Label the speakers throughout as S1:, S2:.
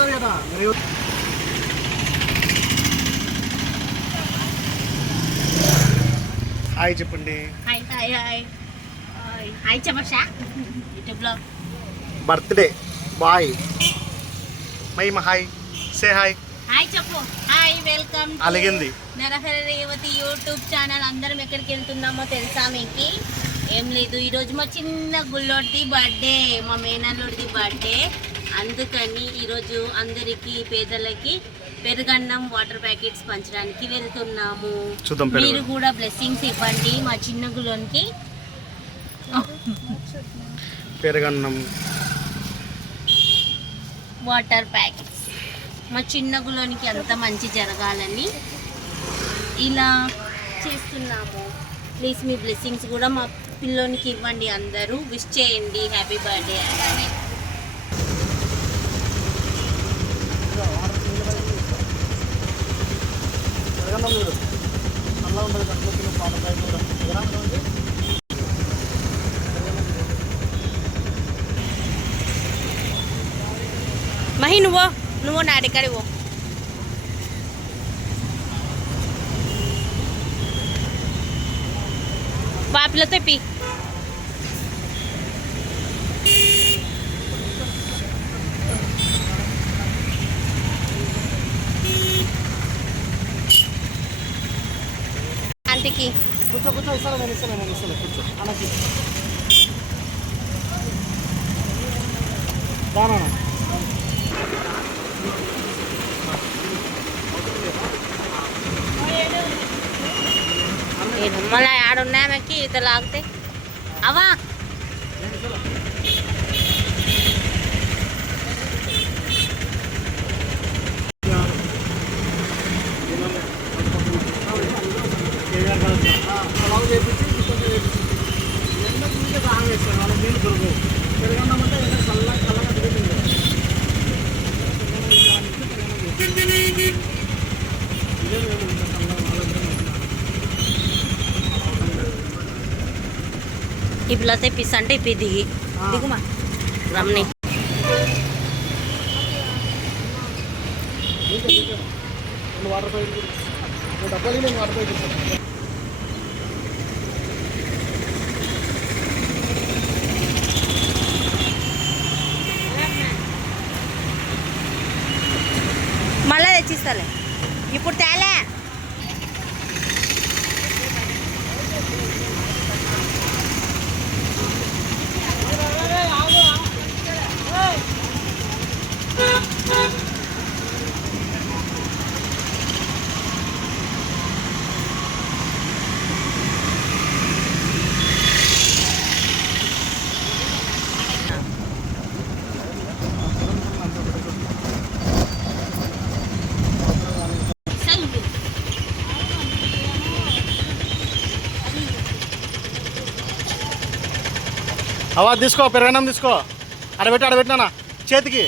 S1: వస్తారు కదా. మరి హాయ్ చెప్పండి.
S2: Hi hi hi. హాయ్. చమషా యూట్యూబ్లో
S1: birthday. Bye. My hi. Say hi.
S2: Hi చెప్పు. Hi welcome
S1: అలిగింది.
S2: Narahara Revathi YouTube channel. అందరం ఎక్కడికి వెళ్తున్నామో తెలుసా మీకు? ఏం లేదు. ఈరోజు మా చిన్న గుల్లోడిది బర్త్డే మా మేనల్లుడిది బర్త్డే. అందుకని ఈరోజు అందరికీ పేదలకి పెరుగన్నం వాటర్ ప్యాకెట్స్ పంచడానికి వెళ్తున్నాము. మీరు కూడా బ్లెస్సింగ్స్ ఇవ్వండి మా చిన్న గుల్లోనికి
S1: పెరగన్నం.
S2: వాటర్ ప్యాకెట్స్ మా చిన్న గులోనికి అంత మంచి జరగాలని ఇలా చేస్తున్నాము. ప్లీజ్ మీ బ్లెస్సింగ్స్ కూడా మా పిల్లోనికి ఇవ్వండి అందరూ. విష్ చేయండి. హ్యాపీ బర్త్డే అని
S1: పెరగన్నం చూడు నల్ల ఉండదు కట్టులో ఉంది.
S2: మహి నువ్వు నువ్వు నా అడిగడి ఓ బాపిలతో పీ
S1: आंटी की पूछो पूछो सर मैंने सर मैंने
S2: सर पूछो आना की दाना
S1: मला आड़ो नाही मग की इथं लागते आवा వాళ్ళకి నీళ్ళు దొరకవు పెరగన్నం అంటే ఎండ చల్లగా వాళ్ళందరం
S2: ఈ పిల్ల తెప్పిస్తా అంటే ఇప్పుడు దిగి దిగుమా రమ్ని
S1: వాటర్ పైపు డబ్బాలు వాటర్ పైపు ఇస్తాను
S2: ఇప్పుడు తేలే.
S1: అవా తీసుకో పెరగన్నం తీసుకో. అడబెట్టి అడబెట్టినా చేతికి.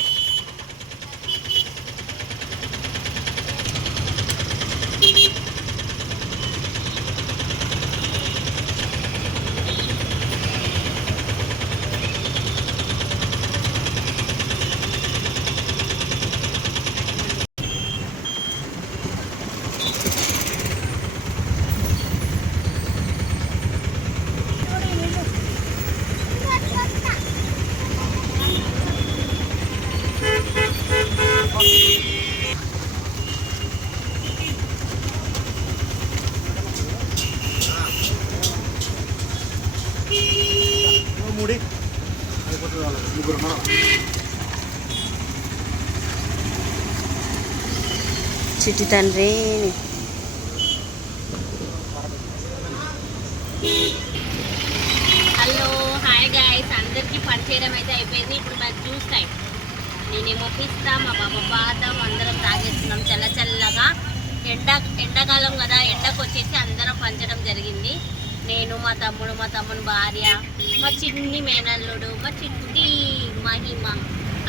S1: ముడి. ముగ్గురు
S2: చిట్టి తండ్రి. హలో హాయ్ గాయస్ అందరికీ పరిచయం అయితే అయిపోయింది. ఇప్పుడు మరి జ్యూస్ టైం నేనేమో పిస్తా మా బాబా బాదం అందరం తాగేస్తున్నాం. చల్ల చల్లగా. ఎండ ఎండాకాలం కదా. ఎండకు వచ్చేసి అందరం పంచడం జరిగింది నేను మా తమ్ముడు మా తమ్ముడు భార్య మా చిన్ని మేనల్లుడు మా చిట్టి మహిమ.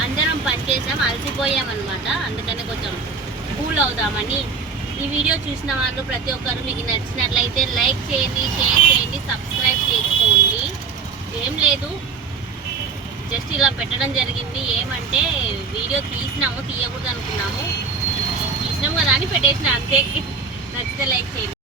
S2: అందరం పనిచేసాం అలసిపోయాం అనమాట అందుకనే కొంచెం కూల్ అవుదామని. ఈ వీడియో చూసిన వాళ్ళు ప్రతి ఒక్కరు మీకు నచ్చినట్లయితే లైక్ చేయండి షేర్ చేయండి సబ్స్క్రైబ్ చేసుకోండి. ఏం లేదు. జస్ట్ ఇలా పెట్టడం జరిగింది. ఏమంటే వీడియో తీసినాము తీయకూడదు అనుకున్నాము తీసినాము కదా అని పెట్టేసిన అంతే. నచ్చితే లైక్ చేయండి.